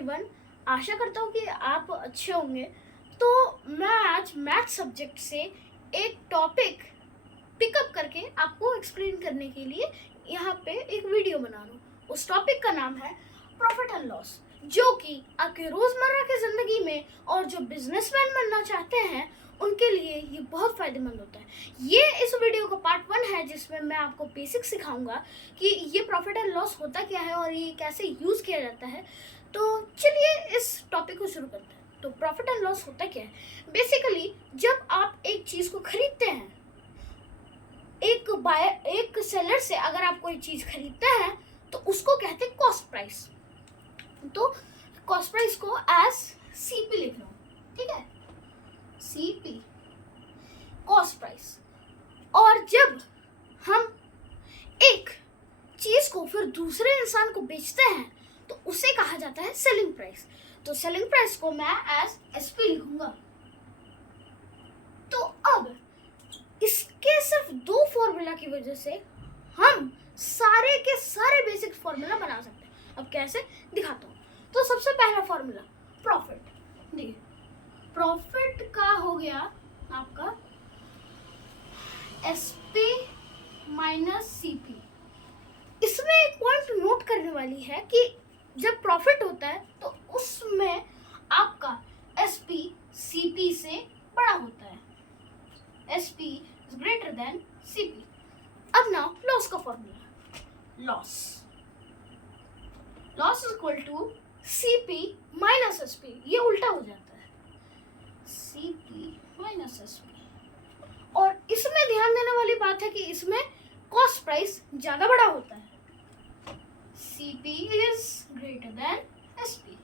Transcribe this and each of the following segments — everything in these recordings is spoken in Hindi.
एवरीवन, आशा करता हूँ कि आप अच्छे होंगे। तो मैं आज मैथ सब्जेक्ट से एक टॉपिक पिकअप करके आपको एक्सप्लेन करने के लिए यहाँ पे एक वीडियो बना रहा हूँ। उस टॉपिक का नाम है प्रॉफिट एंड लॉस, जो कि आपके रोज़मर्रा की ज़िंदगी में और जो बिजनेसमैन बनना चाहते हैं उनके लिए ये बहुत फ़ायदेमंद होता है। ये इस वीडियो का पार्ट 1 है, जिसमें मैं आपको बेसिक सिखाऊंगा कि ये प्रॉफिट एंड लॉस होता क्या है और ये कैसे यूज़ किया जाता है। तो चलिए इस टॉपिक को शुरू करते हैं। तो प्रॉफिट एंड लॉस होता क्या है? बेसिकली जब आप एक चीज़ को खरीदते हैं, एक सेलर से अगर आप कोई चीज़ खरीदते हैं तो उसको कहते हैं कॉस्ट प्राइस। तो कॉस्ट प्राइस को एज सीपी लिख लो, ठीक है, सीपी कॉस्ट प्राइस। और जब हम एक चीज को फिर दूसरे इंसान को बेचते हैं तो उसे कहा जाता है सेलिंग प्राइस। तो सेलिंग प्राइस को मैं एज एसपी लिखूंगा। तो अब इसके सिर्फ दो फॉर्मूला की वजह से हम सारे के सारे बेसिक फॉर्मूला बना सकते हैं। अब कैसे दिखाता हूँ। तो सबसे पहला फॉर्मूला प्रॉफिट, देखिए प्रॉफिट का हो गया आपका एसपी माइनस सीपी। इसमें एक पॉइंट नोट करने वाली है कि जब प्रॉफिट होता है तो उसमें आपका एसपी सीपी से बड़ा होता है, SP is greater than CP. अब नाउ लॉस का फॉर्मूला, loss is equal to CP minus SP. ये उल्टा हो जाता है, सीपी माइनस एसपी। और इसमें ध्यान देने वाली बात है कि इसमें कॉस्ट प्राइस ज्यादा बड़ा होता है, CP is greater then SP.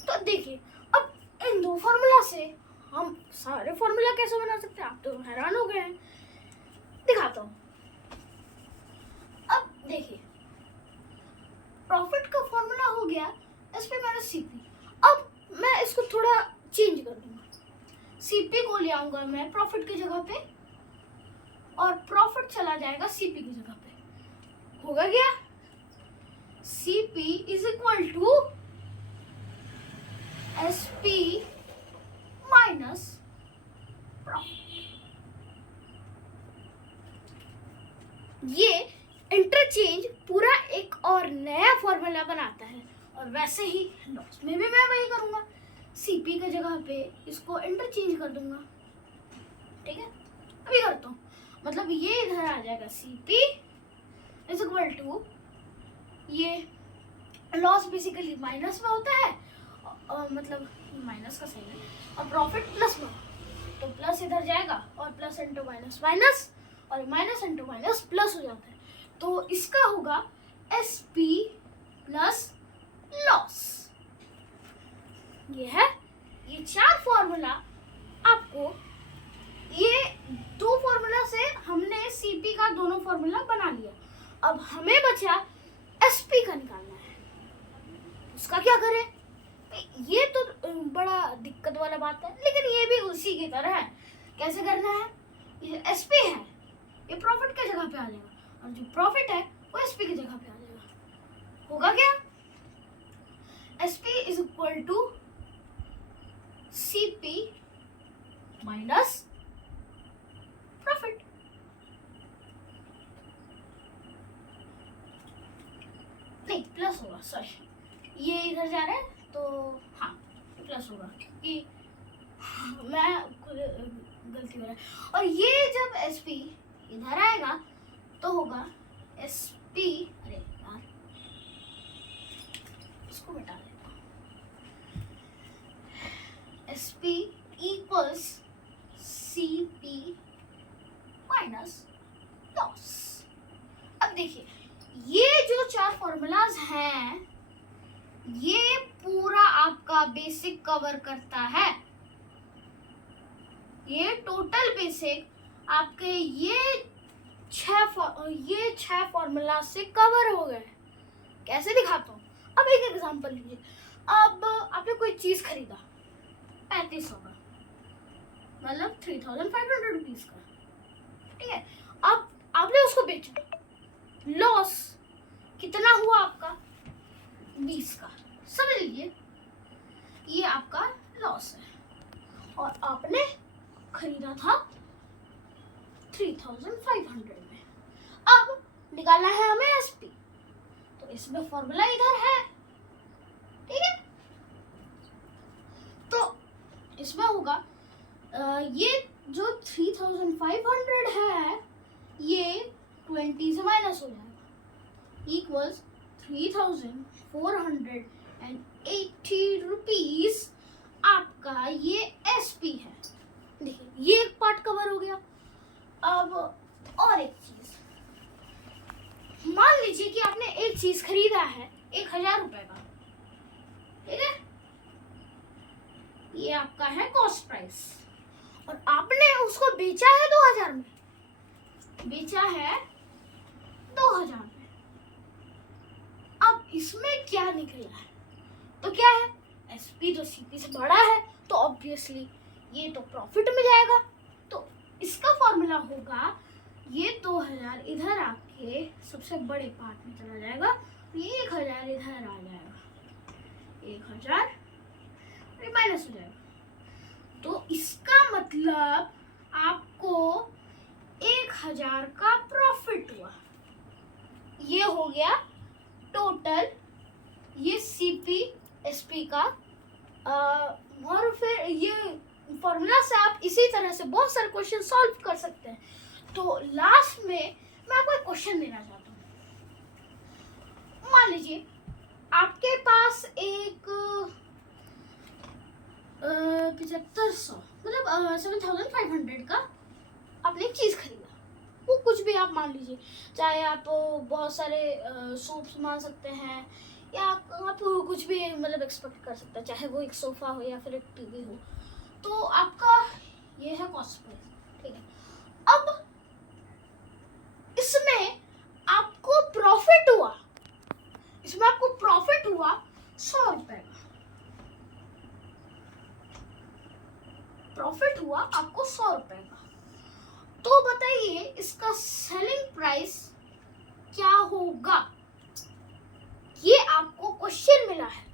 तो देखिए अब इन दो फॉर्मूला से हम सारे फॉर्मूला कैसे बना सकते हैं, आप तो हैरान हो गए हैं। दिखाता हूँ। अब देखिए प्रॉफिट का फॉर्मूला हो गया एसपी माइनस सीपी। अब मैं इसको थोड़ा चेंज कर दूंगा, सीपी को ले आऊंगा मैं प्रॉफिट की जगह पे और प्रॉफिट चला जाएगा सीपी की जगह पे। होगा क्या? CP is equal to SP minus profit. ये इंटरचेंज पूरा एक और नया फॉर्मूला बनाता है। और वैसे ही लॉस में भी मैं वही करूंगा, सीपी की जगह पे इसको इंटरचेंज कर दूंगा, ठीक है। अभी करता हूँ, मतलब ये इधर आ जाएगा, सीपी इज इक्वल टू, ये लॉस बेसिकली माइनस में होता है और मतलब माइनस का सही है, और प्रॉफिट प्लस में, तो प्लस इधर जाएगा और प्लस इंटू माइनस माइनस, और माइनस इंटू माइनस प्लस हो जाता है। तो इसका होगा एसपी प्लस लॉस। ये है, ये चार फॉर्मूला आपको, ये दो फॉर्मूला से हमने सीपी का दोनों फॉर्मूला बना लिया। अब हमें बचा एसपी का निकालना है। उसका क्या करें? ये तो बड़ा दिक्कत वाला बात है, लेकिन ये भी उसी की तरह है। कैसे करना है? ये एसपी है, ये प्रॉफिट की जगह पे आ जाएगा, और जो प्रॉफिट है वो एसपी की जगह पे आ जाएगा। होगा क्या? SP is equal to CP minus profit. नहीं, प्लस होगा, सॉरी, ये इधर जा रहा है तो हाँ प्लस होगा, क्योंकि मैं गलती हो रहा है। और ये जब एसपी इधर आएगा तो होगा एसपी, अरे यार इसको मिटा देता हूँ, SP equals CP minus loss. अब देखिए ये जो चार फॉर्मूलाज हैं ये पूरा आपका बेसिक कवर करता है। ये टोटल बेसिक आपके ये छह फॉर्मूला से कवर हो गए। कैसे दिखाता हूँ? अब एक एग्जांपल लीजिए। अब आपने कोई चीज खरीदा 3500 का, मतलब 3500 रुपीज का, ठीक है। अब आपने उसको बेचा, लॉस कितना हुआ आपका? 20 का। समझ लीजिए ये आपका लॉस है। और आपने खरीदा था 3500 में। अब निकालना है हमें एसपी, तो इसमें फॉर्मूला इधर है, ठीक है। तो इसमें होगा ये जो 3500 है ये 20 से माइनस हो जाएगा, इक्वल्स 3480 रुपीज आपका ये एसपी है। देखिए ये एक पार्ट कवर हो गया। अब और एक चीज, मान लीजिए कि आपने एक चीज खरीदा है 1000 रुपए का, ठीक है, ये आपका है कॉस्ट प्राइस, और आपने उसको बेचा है 2000 में, बेचा है 2000 में। अब इसमें क्या निकला है, तो क्या है, एसपी तो सीपी से बड़ा है, तो ऑब्वियसली ये तो प्रॉफिट में जाएगा। तो इसका फॉर्मूला होगा ये 2000 इधर आके सबसे बड़े पार्ट में चला जाएगा, ये 1000 इधर आ जाएगा, 1000 माइनस हो जाएगा। तो इसका मतलब आपको 1000 का प्रॉफिट हुआ। ये हो गया टोटल ये सीपी एसपी का। और फिर ये फॉर्मूला से आप इसी तरह से बहुत सारे क्वेश्चन सॉल्व कर सकते हैं। तो लास्ट में मैं आपको एक क्वेश्चन देना चाहता हूँ। मान लीजिए आपके पास एक 7500 मतलब 7500 का आपने एक चीज खरीदा, वो कुछ भी आप मान लीजिए, चाहे आप बहुत सारे सोप्स मान सकते हैं, या आप कुछ भी मतलब एक्सपेक्ट कर सकते हैं, चाहे वो एक सोफा हो या फिर एक टीवी हो। तो आपका ये है कॉस्ट प्राइस, ठीक है। अब इसमें आपको प्रॉफिट हुआ, इसमें आपको प्रॉफिट हुआ 100 रुपए का, प्रॉफिट हुआ आपको 100 रुपए का। तो बताइए इसका सेलिंग प्राइस क्या होगा। ये आपको क्वेश्चन मिला है,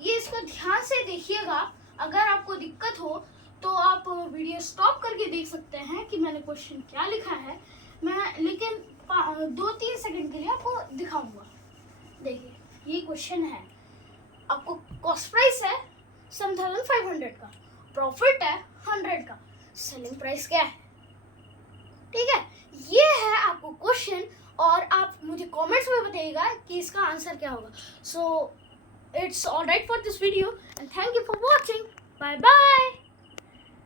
ये इसको ध्यान से देखिएगा। अगर आपको दिक्कत हो तो आप वीडियो स्टॉप करके देख सकते हैं कि मैंने क्वेश्चन क्या लिखा है। मैं लेकिन 2-3 सेकंड के लिए आपको दिखाऊंगा। देखिए ये क्वेश्चन है, आपको कॉस्ट प्राइस है 7500 का, प्रॉफिट है 100 का, सेलिंग प्राइस क्या है, ठीक है। ये है आपको क्वेश्चन, और आप मुझे कमेंट्स में बताइएगा कि इसका आंसर क्या होगा। So it's all right for this video and thank you for watching. Bye bye.